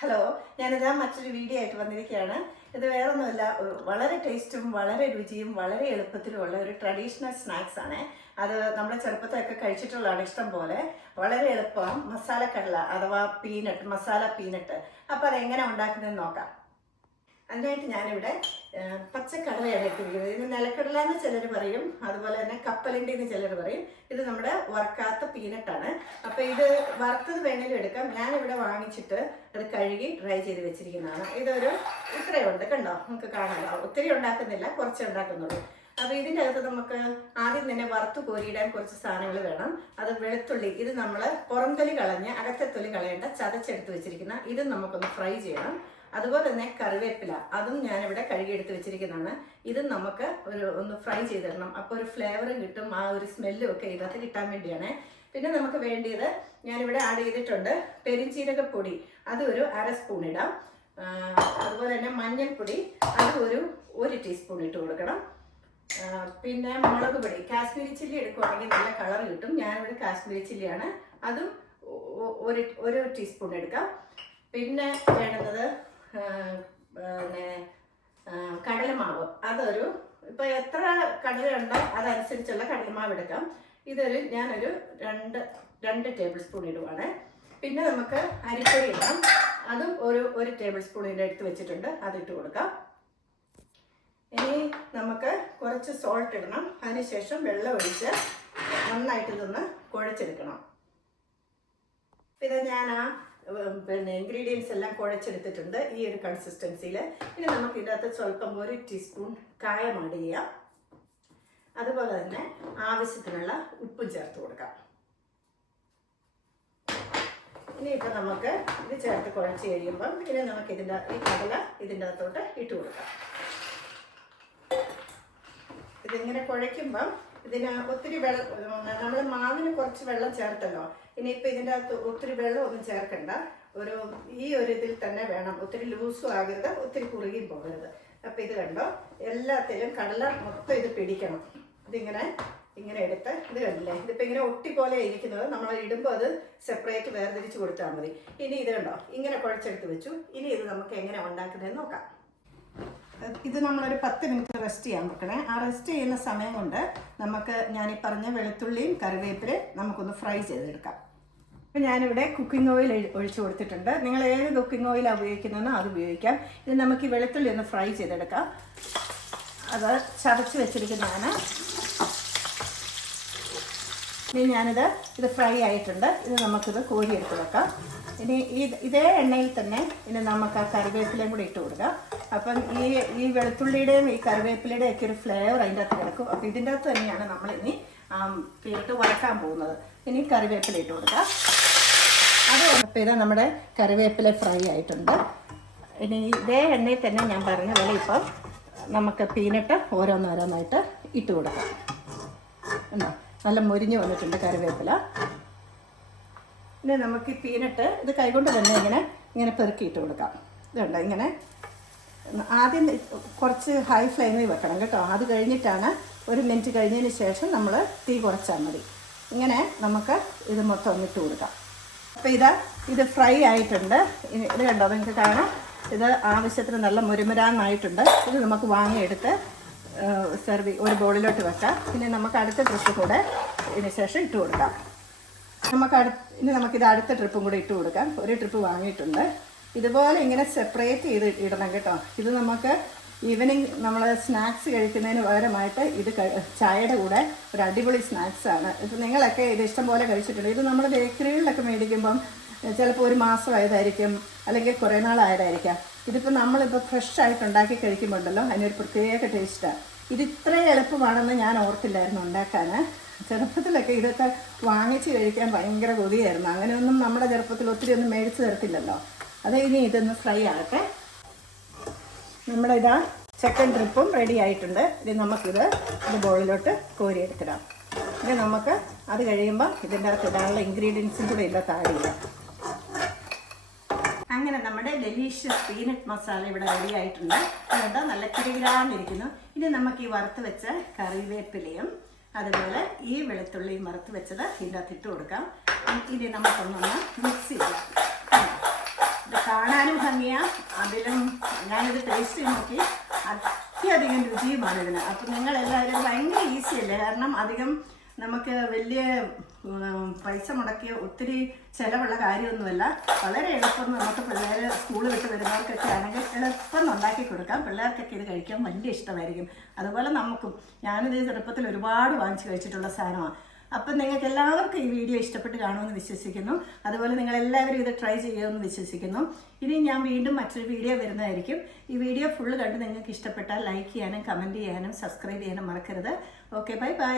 Hello ഞാനിതാ മറ്റൊരു video ആയിട്ട് വന്നിരിക്കുകയാണ്. ഇത് വേറൊന്നുമല്ല വളരെ ടേസ്റ്റും വളരെ രുചിയും വളരെ എളുപ്പത്തിലുമുള്ള ഒരു ട്രഡീഷണൽ സ്നാക്സ് ആണ്. അത് നമ്മുടെ ചെറുപ്പത്തിലൊക്കെ കഴിച്ചിട്ടുള്ളതാണ് ഇഷ്ടം പോലെ. വളരെ എളുപ്പം മസാല കടല അഥവാ പീനട്ട് മസാല പീനട്ട് അപ്പോൾ അതെങ്ങനെ ഉണ്ടാക്കുന്നതെന്ന് നോക്കാം. അതിനായിട്ട് ഞാനിവിടെ പച്ചക്കടലയാണ് ഇട്ടിരിക്കുന്നത്. ഇത് നിലക്കടല എന്ന് ചിലർ പറയും അതുപോലെ തന്നെ കപ്പലിന്റെ എന്ന് ചിലർ പറയും. ഇത് നമ്മുടെ വറുക്കാത്ത പീനട്ടാണ്. അപ്പോൾ ഇത് വറുത്തത് വേണമെങ്കിലും എടുക്കാം. ഞാനിവിടെ വാങ്ങിച്ചിട്ട് അത് കഴുകി ഡ്രൈ ചെയ്ത് വെച്ചിരിക്കുന്നതാണ്. ഇതൊരു ഇത്രയുണ്ട് കണ്ടോ? നമുക്ക് കാണാമല്ലോ ഒത്തിരി ഉണ്ടാക്കുന്നില്ല കുറച്ച് ഉണ്ടാക്കുന്നുള്ളൂ. അപ്പോൾ ഇതിന്റെ അകത്ത് നമുക്ക് ആദ്യം തന്നെ വറുത്ത് കോരിയിടാൻ കുറച്ച് സാധനങ്ങൾ വേണം. അത് വെളുത്തുള്ളി ഇത് നമ്മൾ പുറംതൊലി കളഞ്ഞ് അകത്തെ തൊലി കളയേണ്ട ചതച്ചെടുത്ത് വെച്ചിരിക്കുന്ന ഇത് നമുക്കൊന്ന് ഫ്രൈ ചെയ്യണം. അതുപോലെ തന്നെ കറിവേപ്പില അതും ഞാനിവിടെ കഴുകിയെടുത്ത് വെച്ചിരിക്കുന്നതാണ്. ഇത് നമുക്ക് ഒരു ഒന്ന് ഫ്രൈ ചെയ്തിടണം. അപ്പോൾ ഒരു ഫ്ലേവർ കിട്ടും ആ ഒരു സ്മെല്ലും ഒക്കെ ഇതിനകത്ത് കിട്ടാൻ വേണ്ടിയാണ്. പിന്നെ നമുക്ക് വേണ്ടിയത് ഞാനിവിടെ ആഡ് ചെയ്തിട്ടുണ്ട് പെരിഞ്ചീരകപ്പൊടി. അത് ഒരു അര സ്പൂൺ ഇടാം. അതുപോലെ തന്നെ മഞ്ഞൾപ്പൊടി. അത് ഒരു ഒരു ടീസ്പൂൺ ഇട്ട് കൊടുക്കണം. പിന്നെ മുളക് പൊടി. കാശ്മീരി ചില്ലി എടുക്കുവാണെങ്കിൽ നല്ല കളർ കിട്ടും. ഞാനിവിടെ കാശ്മീരി ചില്ലിയാണ്. അതും ഒരു ഒരു ടീസ്പൂൺ എടുക്കാം. പിന്നെ പിന്നെ കടലമാവ്. അതൊരു ഇപ്പൊ എത്ര കടലുണ്ടോ അതനുസരിച്ചുള്ള കടലമാവ് എടുക്കാം. ഇതൊരു ഞാനൊരു രണ്ട് രണ്ട് ടേബിൾ സ്പൂൺ ഇടുവാണ്. പിന്നെ നമുക്ക് അരിപ്പൊടി ഇടാം. അതും ഒരു ഒരു ടേബിൾ സ്പൂണിന്റെ എടുത്ത് വെച്ചിട്ടുണ്ട്. അതിട്ട് കൊടുക്കാം. ഇനി നമുക്ക് കുറച്ച് സോൾട്ട് ഇടണം. അതിനുശേഷം വെള്ളം ഒഴിച്ച് നന്നായിട്ട് ഇതൊന്ന് കുഴച്ചെടുക്കണം. പിന്നെ ഞാൻ ആ പിന്നെ ഇൻഗ്രീഡിയൻസ് എല്ലാം കുഴച്ചെടുത്തിട്ടുണ്ട് ഈ ഒരു കൺസിസ്റ്റൻസിയിൽ ഇനി നമുക്ക് ഇതിനകത്ത് സ്വല്പം ഒരു ടീസ്പൂൺ കായം ആഡ് ചെയ്യാം. അതുപോലെ തന്നെ ആവശ്യത്തിനുള്ള ഉപ്പ് ചേർത്ത് കൊടുക്കാം. ഇനി ഇപ്പം നമുക്ക് ഇത് ചേർത്ത് കുഴച്ച് കഴിയുമ്പം ഇനി നമുക്ക് ഇതിന്റെ ഈ കടല ഇതിന്റെ അകത്തോട്ട് ഇട്ട് കൊടുക്കാം. ഇതിങ്ങനെ കുഴയ്ക്കുമ്പം ഇതിന് ഒത്തിരി വെള്ളം നമ്മൾ മാവിന് കുറച്ച് വെള്ളം ചേർത്തല്ലോ. ഇനിയിപ്പോൾ ഇതിന്റെ അകത്ത് ഒത്തിരി വെള്ളം ഒന്നും ചേർക്കണ്ട. ഒരു ഈ ഒരു ഇതിൽ തന്നെ വേണം. ഒത്തിരി ലൂസും ആകരുത് ഒത്തിരി കുറുകിയും പോകരുത്. അപ്പം ഇത് കണ്ടോ? എല്ലാത്തിലും കടല മൊത്തം ഇത് പിടിക്കണം. ഇതിങ്ങനെ ഇങ്ങനെ എടുത്ത് ഇത് കണ്ടില്ലേ? ഇതിപ്പോൾ ഇങ്ങനെ ഒട്ടി പോലെ ഇരിക്കുന്നത്. നമ്മൾ ഇടുമ്പോൾ അത് സെപ്പറേറ്റ് വേർതിരിച്ച് കൊടുത്താൽ മതി. ഇനി ഇത് കണ്ടോ? ഇങ്ങനെ കുഴച്ചെടുത്ത് വെച്ചു. ഇനി ഇത് നമുക്ക് എങ്ങനെ ഉണ്ടാക്കുന്നതെന്ന് നോക്കാം. ഇത് നമ്മളൊരു പത്ത് മിനിറ്റ് റെസ്റ്റ് ചെയ്യാൻ വെക്കണേ. ആ റെസ്റ്റ് ചെയ്യുന്ന സമയം കൊണ്ട് നമുക്ക് ഞാൻ ഈ പറഞ്ഞ വെളുത്തുള്ളിയും കറിവേപ്പിലയും നമുക്കൊന്ന് ഫ്രൈ ചെയ്തെടുക്കാം. ഇപ്പം ഞാനിവിടെ കുക്കിംഗ് ഓയിൽ ഒഴിച്ചു കൊടുത്തിട്ടുണ്ട്. നിങ്ങൾ ഏത് കുക്കിംഗ് ഓയിലാണ് ഉപയോഗിക്കുന്നതെന്നോ അത് ഉപയോഗിക്കാം. ഇത് നമുക്ക് ഈ വെളുത്തുള്ളി ഒന്ന് ഫ്രൈ ചെയ്തെടുക്കാം. അത് ചതച്ച് വെച്ചിരിക്കുന്നതാണ്. ഇനി ഞാനിത് ഇത് ഫ്രൈ ആയിട്ടുണ്ട്. ഇത് നമുക്കിത് കോരി എടുത്ത് വെക്കാം. ഇനി ഈ ഇതേ എണ്ണയിൽ തന്നെ ഇനി നമുക്ക് ആ കറിവേപ്പിലയും കൂടി ഇട്ട് കൊടുക്കാം. അപ്പം ഈ ഈ വെളുത്തുള്ളിയുടെയും ഈ കറിവേപ്പിലയുടെയും ഒക്കെ ഒരു ഫ്ലേവർ അതിന്റെ അകത്ത് കിടക്കും. അപ്പം ഇതിന്റെ അകത്ത് തന്നെയാണ് നമ്മൾ ഇനി ഇട്ട് വറക്കാൻ പോകുന്നത്. ഇനി കറിവേപ്പില ഇട്ട് കൊടുക്കാം. അത് അപ്പം ഇത് നമ്മുടെ കറിവേപ്പില ഫ്രൈ ആയിട്ടുണ്ട്. ഇനി ഇതേ എണ്ണയിൽ തന്നെ ഞാൻ പറഞ്ഞ പോലെ ഇപ്പം നമുക്ക് പീനട്ട് ഓരോന്നോരോന്നായിട്ട് ഇട്ട് കൊടുക്കാം. ഉണ്ടോ നല്ല മുരിഞ്ഞു വന്നിട്ടുണ്ട് കറിവേപ്പില. പിന്നെ നമുക്ക് ഈ പീനട്ട് ഇത് കൈകൊണ്ട് തന്നെ ഇങ്ങനെ ഇങ്ങനെ പെറുക്കിയിട്ട് കൊടുക്കാം. ഇതുണ്ട് ഇങ്ങനെ ആദ്യം കുറച്ച് ഹൈ ഫ്ലെയിമിൽ വെക്കണം കേട്ടോ. അത് കഴിഞ്ഞിട്ടാണ് ഒരു മിനിറ്റ് കഴിഞ്ഞതിന് ശേഷം നമ്മൾ തീ കുറച്ചാൽ മതി. ഇങ്ങനെ നമുക്ക് ഇത് മൊത്തം ഒന്നിട്ട് കൊടുക്കാം. അപ്പോൾ ഇത് ഇത് ഫ്രൈ ആയിട്ടുണ്ട്. ഇത് കണ്ടോ? നിങ്ങൾക്ക് കാണാം. ഇത് ആവശ്യത്തിന് നല്ല മുരുമുരാന്നായിട്ടുണ്ട്. ഇത് നമുക്ക് വാങ്ങിയെടുത്ത് സെർവ് ഒരു ബോളിലോട്ട് വെക്കാം. പിന്നെ നമുക്ക് അടുത്ത ട്രിപ്പ് കൂടെ ഇതിന് ശേഷം ഇട്ട് കൊടുക്കാം. നമുക്ക് അടുത്ത് ഇനി നമുക്കിത് അടുത്ത ട്രിപ്പും കൂടെ ഇട്ട് കൊടുക്കാം. ഒരു ട്രിപ്പ് വാങ്ങിയിട്ടുണ്ട്. ഇതുപോലെ ഇങ്ങനെ സെപ്പറേറ്റ് ചെയ്ത് ഇടണം കേട്ടോ. ഇത് നമുക്ക് ഈവനിങ് നമ്മൾ സ്നാക്സ് കഴിക്കുന്നതിന് പകരമായിട്ട് ഇത് ചായയുടെ കൂടെ ഒരു അടിപൊളി സ്നാക്സാണ് ഇപ്പം നിങ്ങളൊക്കെ ഇത് ഇഷ്ടം പോലെ കഴിച്ചിട്ടുണ്ട്. ഇത് നമ്മൾ ബേക്കറികളിലൊക്കെ മേടിക്കുമ്പം ചിലപ്പോൾ ഒരു മാസമായതായിരിക്കും അല്ലെങ്കിൽ കുറേ നാളായതായിരിക്കാം. ഇതിപ്പോൾ നമ്മളിപ്പോൾ ഫ്രഷ് ആയിട്ട് ഉണ്ടാക്കി കഴിക്കുമ്പോണ്ടല്ലോ? അതിനൊരു പ്രത്യേക ടേസ്റ്റാണ് ഇത് ഇത്ര എളുപ്പമാണെന്ന് ഞാൻ ഓർത്തില്ലായിരുന്നു ഉണ്ടാക്കാൻ ചെറുപ്പത്തിലൊക്കെ ഇതൊക്കെ വാങ്ങിച്ച് കഴിക്കാൻ ഭയങ്കര കൊതിയായിരുന്നു. അങ്ങനെയൊന്നും നമ്മുടെ ചെറുപ്പത്തിൽ ഒത്തിരി ഒന്നും മേടിച്ച് തരത്തില്ലല്ലോ. അത് ഇനി ഇതൊന്ന് ഫ്രൈ ആകട്ടെ. നമ്മുടെ ഇതാ സെക്കൻഡ് ട്രിപ്പും റെഡി ആയിട്ടുണ്ട്. ഇനി നമുക്കിത് ഇത് ബോളിലോട്ട് കോരിയെടുത്തിടാം. ഇനി നമുക്ക് അത് കഴിയുമ്പോൾ ഇതിന്റെ അകത്ത് ഇടാനുള്ള ഇൻഗ്രീഡിയൻസും കൂടെ ഇല്ല താഴെ ഇടാം അങ്ങനെ നമ്മുടെ ഡെലീഷ്യസ് പീനട്ട് മസാല ഇവിടെ റെഡി ആയിട്ടുണ്ട്. അതുകൊണ്ട് നല്ല കിരികിരാന്നിരിക്കുന്നു ഇനി നമുക്ക് ഈ വറുത്ത് വെച്ച കറിവേപ്പിലയും അതുപോലെ ഈ വെളുത്തുള്ളിയും വറുത്ത് വെച്ചത് ഇതിന്റെ അകത്ത് ഇട്ട് കൊടുക്കാം. ഇനി നമുക്കൊന്നൊന്ന് മിക്സ് ചെയ്യാം. ഇത് കാണാനും ഭംഗിയാണ് അതിലും ഞാനിത് ടേസ്റ്റ് നോക്കി. അത്യധികം രുചിയുമാണ് ഇതിന്. അപ്പം നിങ്ങളെല്ലാവരും ഭയങ്കര ഈസിയല്ലേ കാരണം അധികം നമുക്ക് വലിയ പൈസ മുടക്കിയ ഒത്തിരി ചിലവുള്ള കാര്യമൊന്നുമല്ല. വളരെ എളുപ്പം നമുക്ക് പിള്ളേർ സ്കൂൾ വിട്ട് വരുന്നവർക്കൊക്കെ ആണെങ്കിൽ എളുപ്പം ഉണ്ടാക്കി കൊടുക്കാം. പിള്ളേർക്കൊക്കെ ഇത് കഴിക്കാൻ വലിയ ഇഷ്ടമായിരിക്കും. അതുപോലെ നമുക്കും. ഞാനിത് ചെറുപ്പത്തിൽ ഒരുപാട് വാങ്ങിച്ചു കഴിച്ചിട്ടുള്ള സാധനമാണ് അപ്പം നിങ്ങൾക്ക് എല്ലാവർക്കും ഈ വീഡിയോ ഇഷ്ടപ്പെട്ട് കാണുമെന്ന് വിശ്വസിക്കുന്നു. അതുപോലെ നിങ്ങൾ എല്ലാവരും ഇത് ട്രൈ ചെയ്യുമെന്ന് വിശ്വസിക്കുന്നു. ഇനി ഞാൻ വീണ്ടും മറ്റൊരു വീഡിയോ വരുന്നതായിരിക്കും. ഈ വീഡിയോ ഫുള്ള് കണ്ട് നിങ്ങൾക്ക് ഇഷ്ടപ്പെട്ടാൽ ലൈക്ക് ചെയ്യാനും കമന്റ് ചെയ്യാനും സബ്സ്ക്രൈബ് ചെയ്യാനും മറക്കരുത്. Okay bye bye